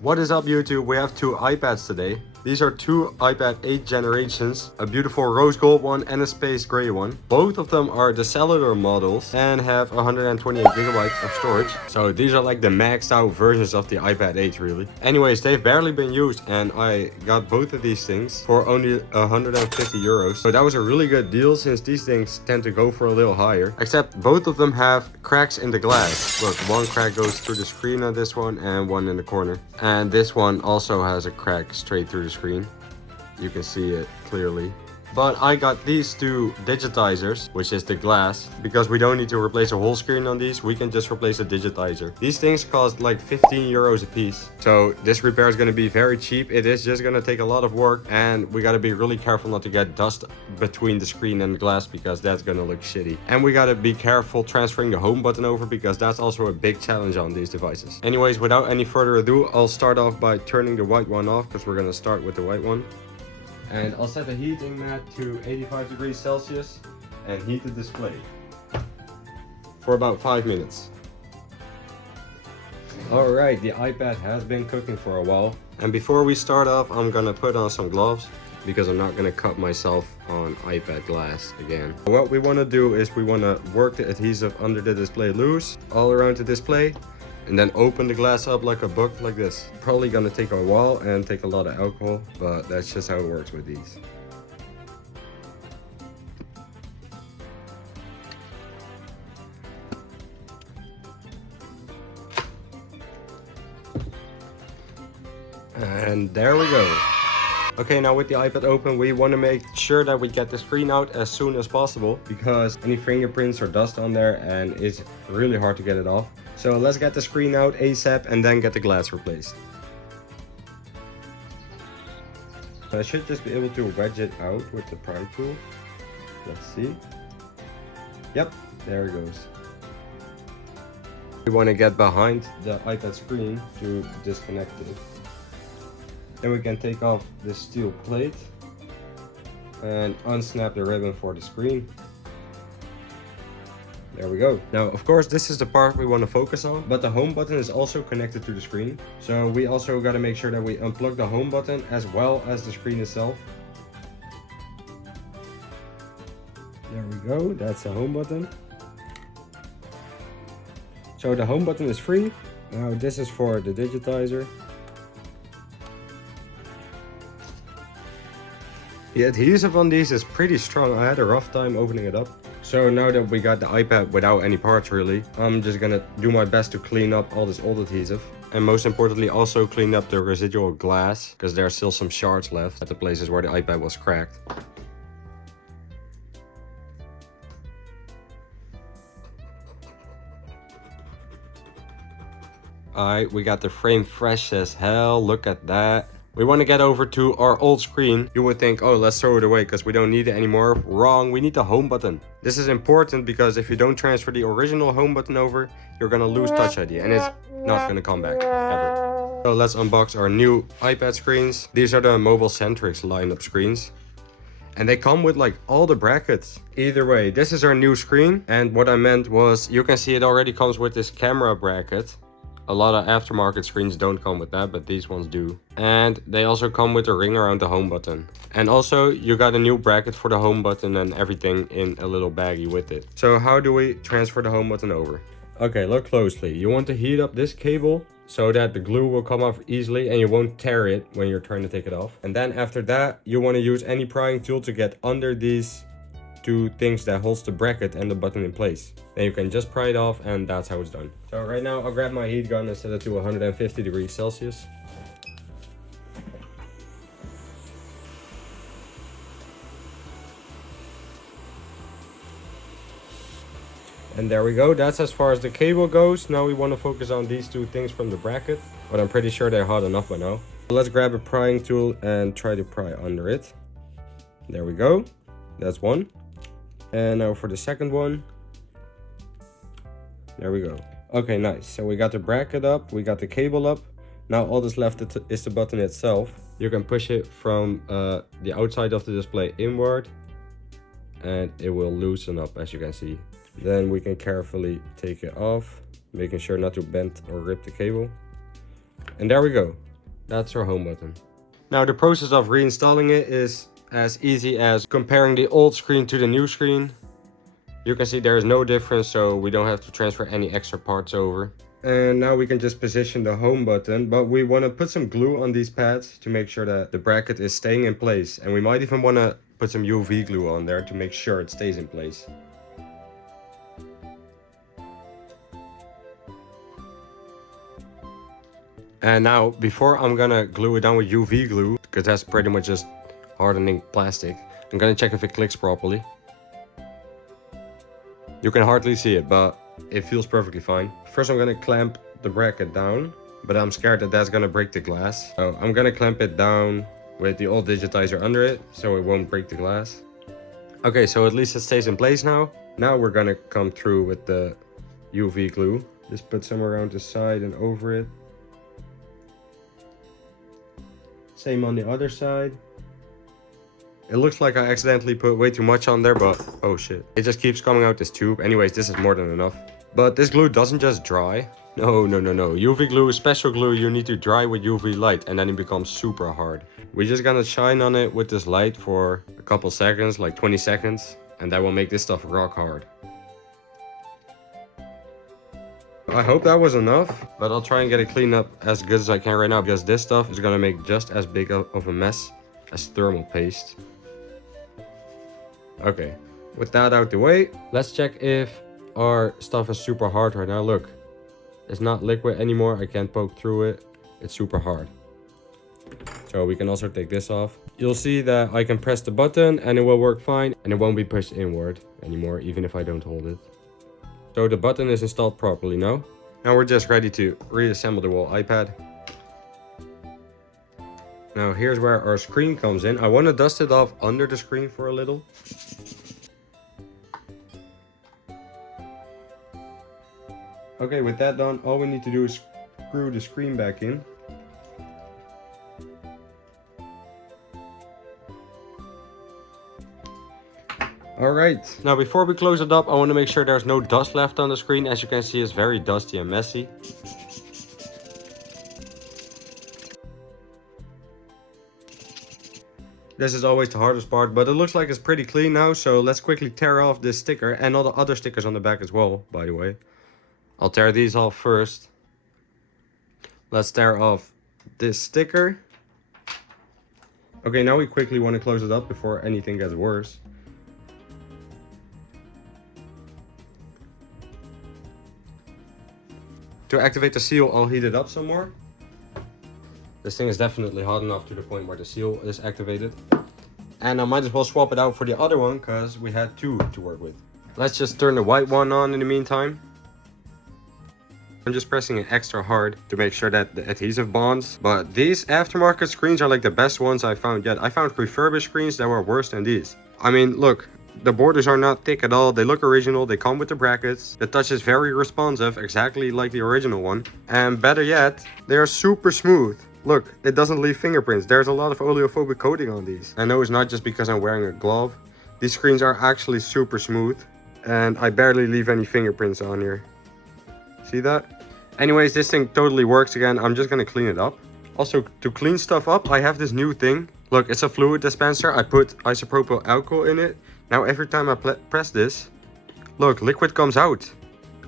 What is up YouTube? We have two iPads today. These are two iPad 8 generations, a beautiful rose gold one and a space gray one. Both of them are the cellular models and have 128 gigabytes of storage. So these are like the maxed out versions of the iPad 8 really. Anyways, they've barely been used and I got both of these things for only 150 euros. So that was a really good deal since these things tend to go for a little higher. Except both of them have cracks in the glass. Look, one crack goes through the screen on this one and one in the corner. And this one also has a crack straight through the screen. You can see it clearly. But I got these two digitizers, which is the glass, because we don't need to replace a whole screen on these. We can just replace a digitizer. These things cost like 15 euros a piece. So this repair is going to be very cheap. It is just going to take a lot of work and we got to be really careful not to get dust between the screen and the glass because that's going to look shitty. And we got to be careful transferring the home button over because that's also a big challenge on these devices. Anyways, without any further ado, I'll start off by turning the white one off because we're going to start with the white one. And I'll set the heating mat to 85 degrees Celsius and heat the display for about 5 minutes. Alright, the iPad has been cooking for a while. And before we start off, I'm gonna put on some gloves because I'm not gonna cut myself on iPad glass again. What we wanna do is we wanna work the adhesive under the display loose all around the display. And then open the glass up like a book like this. Probably gonna take a while and take a lot of alcohol, but that's just how it works with these. And there we go. Okay, now with the iPad open, we want to make sure that we get the screen out as soon as possible because any fingerprints or dust on there and it's really hard to get it off. So let's get the screen out ASAP and then get the glass replaced. I should just be able to wedge it out with the pry tool. Let's see. Yep, there it goes. We want to get behind the iPad screen to disconnect it. Then we can take off this steel plate and unsnap the ribbon for the screen. There we go. Now, of course, this is the part we want to focus on, but the home button is also connected to the screen. So we also got to make sure that we unplug the home button as well as the screen itself. There we go. That's the home button. So the home button is free. Now this is for the digitizer. The adhesive on these is pretty strong. I had a rough time opening it up. So now that we got the iPad without any parts really, I'm just gonna do my best to clean up all this old adhesive. And most importantly also clean up the residual glass, because there are still some shards left at the places where the iPad was cracked. Alright, we got the frame fresh as hell, look at that. We want to get over to our old screen. You would think, oh, let's throw it away because we don't need it anymore. Wrong, we need the home button. This is important because if you don't transfer the original home button over, you're going to lose Touch ID and it's not going to come back ever. So let's unbox our new iPad screens. These are the Mobile Centrics lineup screens. And they come with like all the brackets. Either way, this is our new screen. And what I meant was, you can see it already comes with this camera bracket. A lot of aftermarket screens don't come with that, but these ones do. And they also come with a ring around the home button. And also, you got a new bracket for the home button and everything in a little baggie with it. So how do we transfer the home button over? Okay, look closely. You want to heat up this cable so that the glue will come off easily and you won't tear it when you're trying to take it off. And then after that, you want to use any prying tool to get under these two things that holds the bracket and the button in place. Then you can just pry it off and that's how it's done. So right now I'll grab my heat gun and set it to 150 degrees Celsius. And there we go, that's as far as the cable goes. Now we want to focus on these two things from the bracket, but I'm pretty sure they're hot enough by now. Let's grab a prying tool and try to pry under it. There we go, that's one. And now for the second one. There we go. Okay, nice. So we got the bracket up, we got the cable up. Now all that's left is the button itself. You can push it from the outside of the display inward and it will loosen up, as you can see. Then we can carefully take it off, making sure not to bend or rip the cable. And there we go. That's our home button. Now the process of reinstalling it is as easy as comparing the old screen to the new screen. You can see there is no difference, so we don't have to transfer any extra parts over. And now we can just position the home button, but we want to put some glue on these pads to make sure that the bracket is staying in place. And we might even want to put some UV glue on there to make sure it stays in place. And now, before I'm gonna glue it down with UV glue, because that's pretty much just hardening plastic, I'm gonna check if it clicks properly. You can hardly see it, but it feels perfectly fine. First I'm gonna clamp the bracket down, but I'm scared that that's gonna break the glass. So I'm gonna clamp it down with the old digitizer under it, so it won't break the glass. Okay, so at least it stays in place now. Now we're gonna come through with the UV glue. Just put some around the side and over it. Same on the other side. It looks like I accidentally put way too much on there, but oh shit. It just keeps coming out this tube. Anyways, this is more than enough. But this glue doesn't just dry. No. UV glue is special glue you need to dry with UV light and then it becomes super hard. We're just gonna shine on it with this light for a couple seconds, like 20 seconds. And that will make this stuff rock hard. I hope that was enough, but I'll try and get it cleaned up as good as I can right now because this stuff is gonna make just as big of a mess as thermal paste. Okay, with that out the way, let's check if our stuff is super hard right now. Look, it's not liquid anymore. I can't poke through it. It's super hard. So we can also take this off. You'll see that I can press the button and it will work fine and it won't be pushed inward anymore, even if I don't hold it. So the button is installed properly now. Now we're just ready to reassemble the whole iPad. Now here's where our screen comes in. I want to dust it off under the screen for a little. Okay, with that done, all we need to do is screw the screen back in. Alright, now before we close it up, I want to make sure there's no dust left on the screen. As you can see, it's very dusty and messy. This is always the hardest part, but it looks like it's pretty clean now. So let's quickly tear off this sticker and all the other stickers on the back as well, by the way. I'll tear these off first. Let's tear off this sticker. Okay, now we quickly want to close it up before anything gets worse. To activate the seal, I'll heat it up some more. This thing is definitely hot enough to the point where the seal is activated. And I might as well swap it out for the other one because we had two to work with. Let's just turn the white one on in the meantime. I'm just pressing it extra hard to make sure that the adhesive bonds. But these aftermarket screens are like the best ones I found yet. I found refurbished screens that were worse than these. I mean, look. The borders are not thick at all. They look original. They come with the brackets. The touch is very responsive, exactly like the original one. And better yet, they are super smooth. Look, it doesn't leave fingerprints. There's a lot of oleophobic coating on these. I know it's not just because I'm wearing a glove. These screens are actually super smooth. And I barely leave any fingerprints on here. See that? Anyways, this thing totally works again. I'm just gonna clean it up. Also, to clean stuff up, I have this new thing. Look, it's a fluid dispenser. I put isopropyl alcohol in it. Now every time I press this, look, liquid comes out.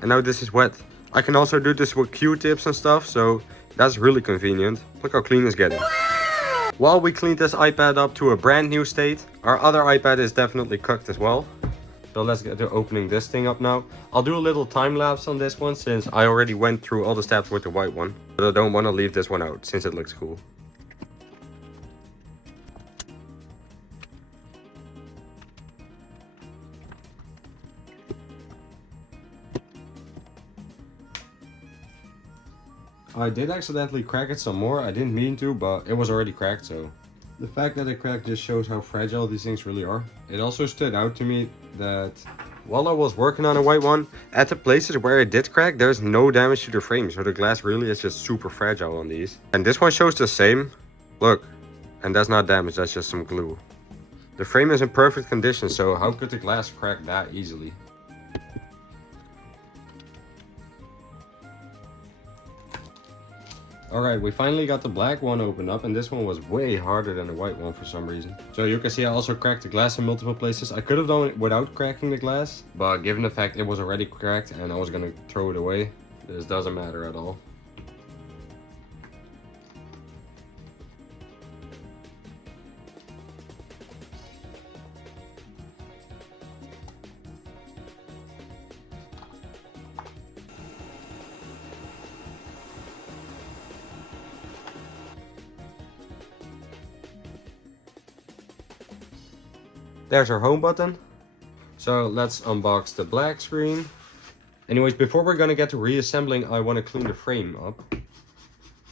And now this is wet. I can also do this with Q-tips and stuff, so that's really convenient. Look how clean it's getting. While we cleaned this iPad up to a brand new state, our other iPad is definitely cooked as well. So let's get to opening this thing up now. I'll do a little time lapse on this one since I already went through all the steps with the white one. But I don't want to leave this one out since it looks cool. I did accidentally crack it some more. I didn't mean to, but it was already cracked, so. The fact that it cracked just shows how fragile these things really are. It also stood out to me that while I was working on a white one, at the places where it did crack, there's no damage to the frame. So the glass really is just super fragile on these. And this one shows the same. Look, and that's not damage, that's just some glue. The frame is in perfect condition, so how could the glass crack that easily? Alright, we finally got the black one opened up, and this one was way harder than the white one for some reason. So you can see I also cracked the glass in multiple places. I could have done it without cracking the glass, but given the fact it was already cracked and I was gonna throw it away, this doesn't matter at all. There's our home button. So let's unbox the black screen. Anyways, before we're gonna get to reassembling, I want to clean the frame up.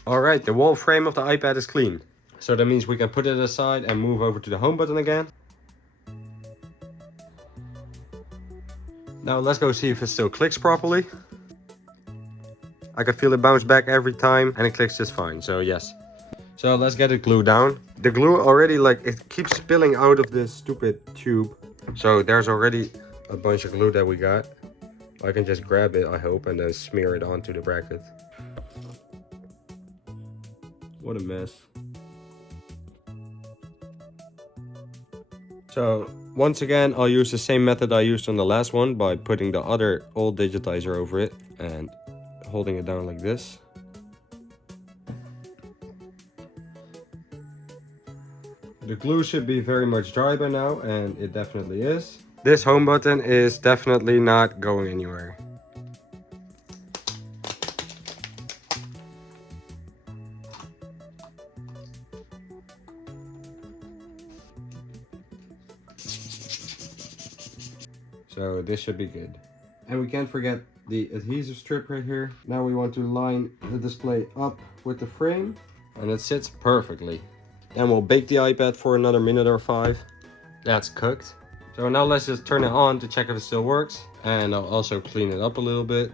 Alright, the wall frame of the iPad is clean. So that means we can put it aside and move over to the home button again. Now let's go see if it still clicks properly. I can feel it bounce back every time and it clicks just fine, so yes. So let's get it glued down. The glue already, like, it keeps spilling out of this stupid tube. So there's already a bunch of glue that we got. I can just grab it, I hope, and then smear it onto the bracket. What a mess. So once again, I'll use the same method I used on the last one by putting the other old digitizer over it and holding it down like this. The glue should be very much dry by now, and it definitely is. This home button is definitely not going anywhere. So this should be good. And we can't forget the adhesive strip right here. Now we want to line the display up with the frame, and it sits perfectly. Then we'll bake the iPad for another minute or 5. That's cooked. So now let's just turn it on to check if it still works. And I'll also clean it up a little bit.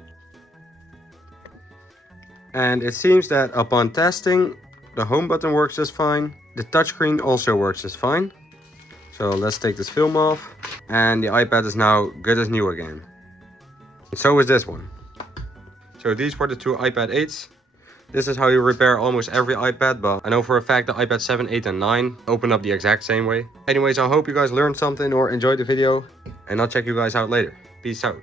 And it seems that upon testing, the home button works just fine. The touchscreen also works just fine. So let's take this film off. And the iPad is now good as new again. And so is this one. So these were the two iPad 8's. This is how you repair almost every iPad, but I know for a fact the iPad 7, 8 and 9 open up the exact same way. Anyways, I hope you guys learned something or enjoyed the video, and I'll check you guys out later. Peace out.